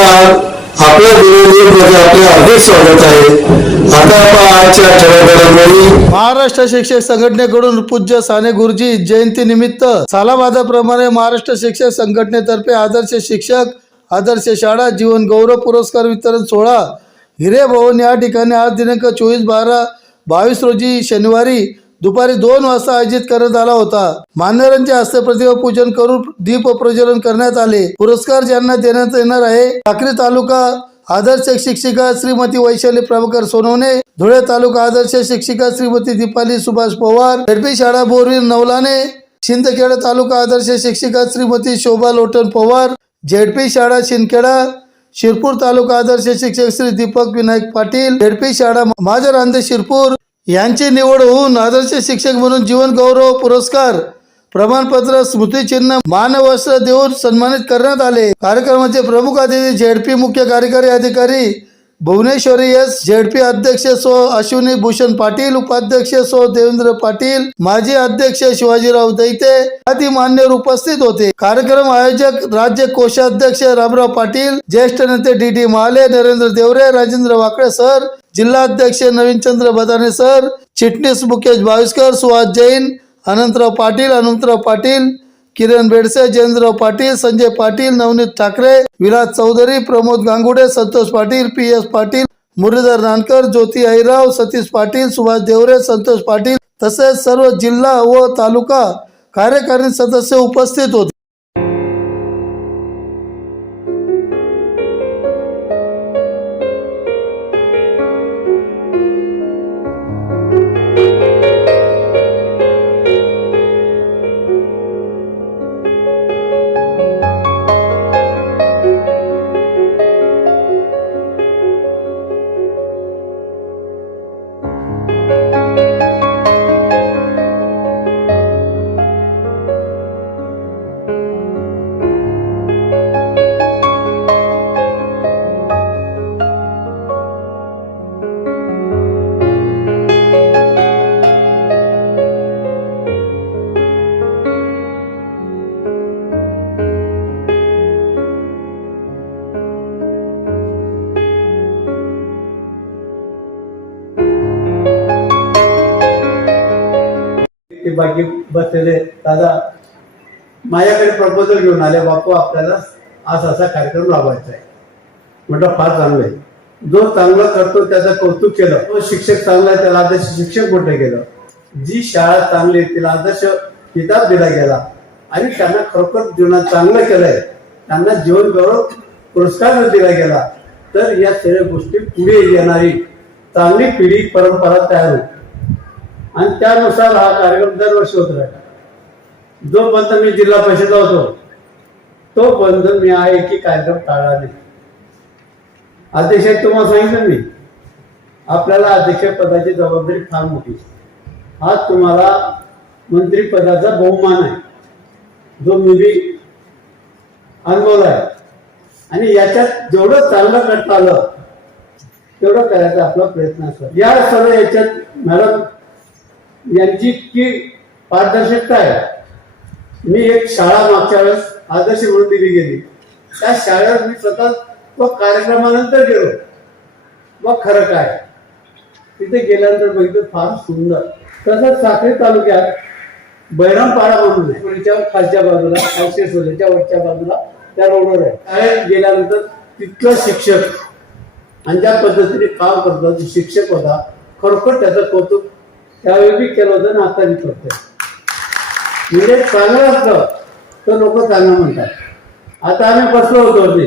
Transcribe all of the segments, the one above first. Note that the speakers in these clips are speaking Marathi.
नमस्कार आपल्या मध्ये म्हणजे आपले अधिक स्वागत आहे. महाराष्ट्र शिक्षक संघटनेकडून पूज्य साने गुरुजी जयंती निमित्त सालाबादाप्रमाणे महाराष्ट्र शिक्षक संघटनेतर्फे आदर्श शिक्षक आदर्श शाळा जीवन गौरव पुरस्कार वितरण सोहळा हिरे भवन या ठिकाणी आज दिनांक चोवीस बारा बावीस रोजी शनिवारी दुपारी दोन वाजता आयोजित करण्यात आला होता. मान्यवरांच्या हस्ते प्रतिभा पूजन करून दीप प्रज्वलन करण्यात आले. पुरस्कार ज्यांना देण्यात येणार आहे टाकरी तालुका आदर्श शिक्षिका श्रीमती वैशाली प्रभाकर सोनवणे धुळे तालुका आदर्श शिक्षिका श्रीमती दीपाली सुभाष पवार झेडपी शाळा बोरवीर नवलाने शिंदखेडा तालुका आदर्श शिक्षिका श्रीमती शोभा लोटन पवार झेडपी शाळा शिंदखेडा शिरपूर तालुका आदर्श शिक्षक श्री दीपक विनायक पाटील झेडपी शाळा महाजरांदे शिरपूर यांची निवड होऊन आदर्श शिक्षक म्हणून जीवन गौरव पुरस्कार प्रमाणपत्र स्मृतिचिन्ह मानवस्त्र देऊन सन्मानित करण्यात आले. कार्यक्रमाचे प्रमुख अतिथी झेडपी मुख्य कार्यकारी अधिकारी भुवनेश्वरी एस झेडपी अध्यक्ष सो अश्विनी भूषण पाटील उपाध्यक्ष सो देवेंद्र पाटील माजी अध्यक्ष शिवाजीराव दैते आदी मान्यवर उपस्थित होते. कार्यक्रम आयोजक राज्य कोषाध्यक्ष रामराव पाटील ज्येष्ठ नेते D D Mahale Narendra Devre Rajendra Wakde sir जिल्हाध्यक्ष नवीनचंद्र बदाने सर चिटणीस मुकेश भाविस्कर सुहास जैन अनंतराव पाटील अनंतराव पाटील किरण बेडसे जयंतराव पाटील संजय पाटील नवनीत ठाकरे विराज चौधरी प्रमोद गांगुडे संतोष पाटील पी एस पाटील मुरलीधर नानकर ज्योती आईराव सतीश पाटील सुभाष देवरे संतोष पाटील तसेच सर्व जिल्हा व तालुका कार्यकारिणी सदस्य उपस्थित होते. ते बाकी बसलेले दादा माझ्याकडे प्रपोजल घेऊन आले बापू आपल्याला आज असा कार्यक्रम राबवायचा आहे. म्हटलं फार चांगलं आहे. जो चांगलं करतो त्याचं कौतुक केलं. तो शिक्षक चांगला आहे त्याला आदर्श शिक्षक मोठं केलं जी शाळा चांगली आहे तिला आदर्श किताब दिला गेला. आणि त्यांना खरोखर जीवनात चांगलं केलंय. त्यांना जीवन गौरव पुरस्कार जर दिला गेला. तर या सगळ्या गोष्टी पुढे येणारी चांगली पिढी परंपरा तयार होईल. आणि त्यानुसार हा कार्यक्रम दरवर्षी होत राहिला जोपर्यंत मी जिल्हा परिषदला होतो तोपर्यंत मी हा एकही कार्यक्रम टाळला नाही. अध्यक्ष तुम्हाला सांगितलं मी आपल्याला अध्यक्ष पदाची जबाबदारी फार मोठी हा तुम्हाला मंत्रिपदाचा बहुमान आहे. जो मी बी अनुभवला आहे. आणि याच्यात जेवढं चांगलं करता आलं तेवढं करायचा आपला प्रयत्न असतो या सर्व याच्यात मॅडम यांची इतकी पारदर्शकता आहे. मी एक शाळा मागच्या वेळेस आदर्श म्हणून दिली गेली. त्या शाळेवर मी स्वतः तो कार्यक्रमानंतर गेलो. मग खरं काय? तिथे गेल्यानंतर बघितलं फार सुंदर. तसंच साखरे तालुक्यात बैरामपाडा म्हणून आहे. पुढच्या खालच्या बाजूला खालशे वरच्या बाजूला त्या रोडवर आहे. शाळेत गेल्यानंतर तिथलं शिक्षक आणि ज्या पद्धतीने काम करतो शिक्षक होता खरोखर त्याचं कौतुक त्यावेळी बी केलं होतं ना आता बी करतोय. म्हणजे चांगलं असलं तर लोक चांगलं म्हणतात. आता आम्ही बसलो होतो मी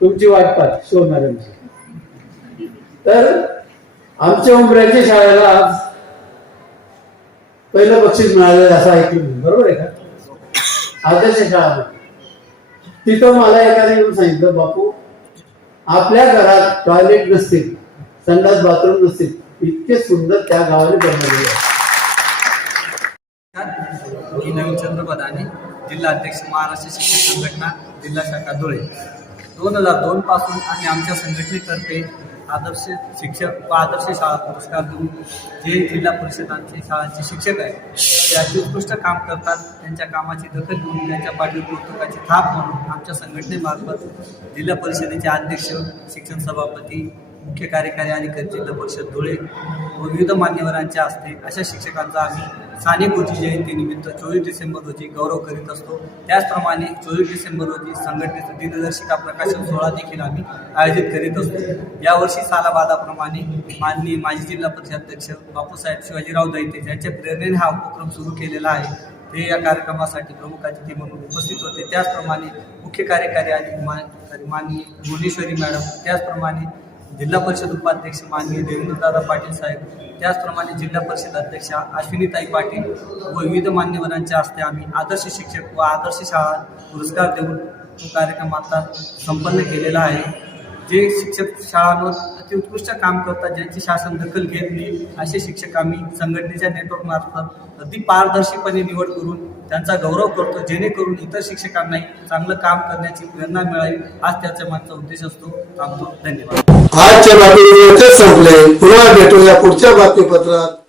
तुमची वाट पाहत शिव मॅडमची तर आमच्या उमऱ्याच्या शाळेला आज पहिलं बक्षीस मिळालं असं ऐकलं बरोबर आहे का? आदर्श शाळा तिथं मला एकाने येऊन सांगितलं बापू आपल्या घरात टॉयलेट नसतील संडास बाथरूम नसतील इतके सुंदर त्या गावाने बनवलेले आहे. मी नवीनचंद्र बदाने जिल्हा अध्यक्ष महाराष्ट्र शिक्षक संघटना जिल्हा शाखा धुळे. दोन हजार दोन पासून आम्ही आमच्या संघटनेतर्फे आदर्श शिक्षक व आदर्श शाळा पुरस्कार देऊन जे जिल्हा परिषदांचे शाळांचे शिक्षक आहेत ते अति उत्कृष्ट काम करतात. त्यांच्या कामाची दखल घेऊन त्यांच्या पाठी कौतुकाची थाप म्हणून आमच्या संघटनेमार्फत जिल्हा परिषदेचे अध्यक्ष शिक्षण सभापती मुख्य कार्यकारी अधिकारी जिल्हा परिषद धुळे व विविध मान्यवरांच्या हस्ते अशा शिक्षकांचा आम्ही साने गुरुजी जयंतीनिमित्त चोवीस डिसेंबर रोजी गौरव करीत असतो. त्याचप्रमाणे चोवीस डिसेंबर रोजी संघटनेचं दिनदर्शिका प्रकाशन सोहळा देखील आम्ही आयोजित करीत असतो. यावर्षी सालाबादाप्रमाणे माननीय माजी जिल्हा परिषद अध्यक्ष बापूसाहेब शिवाजीराव दैते यांच्या प्रेरणेने हा उपक्रम सुरू केलेला आहे ते या कार्यक्रमासाठी प्रमुख अतिथी म्हणून उपस्थित होते. त्याचप्रमाणे मुख्य कार्यकारी अधिकारी माननीय भुवनेश्वरी मॅडम त्याचप्रमाणे जिल्हा परिषद उपाध्यक्ष माननीय देवेंद्रदादा पाटील साहेब त्याचप्रमाणे जिल्हा परिषद अध्यक्षा अश्विनीताई पाटील व विविध मान्यवरांच्या हस्ते आम्ही आदर्श शिक्षक व आदर्श शाळा पुरस्कार देऊन तो कार्यक्रम आता संपन्न केलेला आहे. जे शिक्षक शाळांवर अतिउत्कृष्ट काम करतात ज्यांची शासन दखल घेत नाही असे शिक्षक आम्ही संघटनेच्या नेटवर्कमार्फत अगदी पारदर्शीपणे निवड करून त्यांचा गौरव करतो जेणेकरून इतर शिक्षकांनाही चांगलं काम करण्याची प्रेरणा मिळावी हाच त्याच्या मागचा उद्देश असतो. थांबतो. धन्यवाद. आजच्या बातमीपत्र संपले. पुन्हा भेटूया पुढच्या बातमीपत्रात.